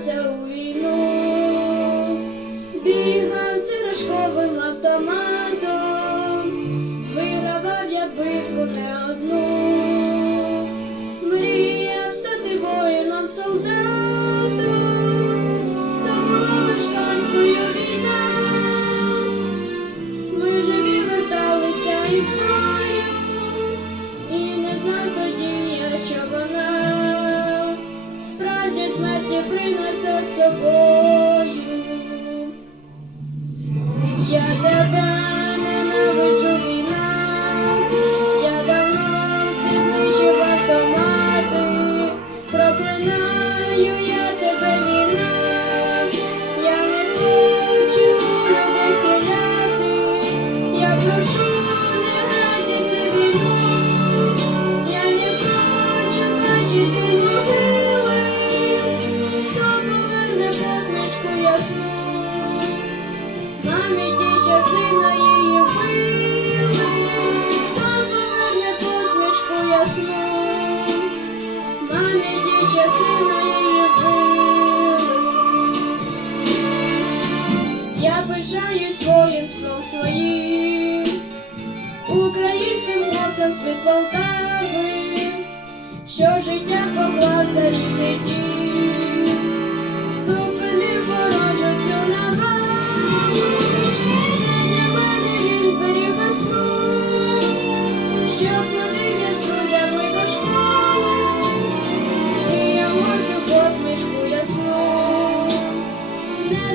so we. над собою. Я тебе ненавиджу війна, давно ти ясени били. Я пишаюсь своїм, українським хлопцям з Полтави, що життя поклав за рідний.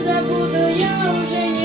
забуду я уже не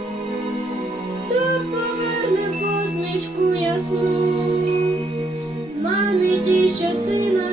нічку ясну, мамі дівча сина.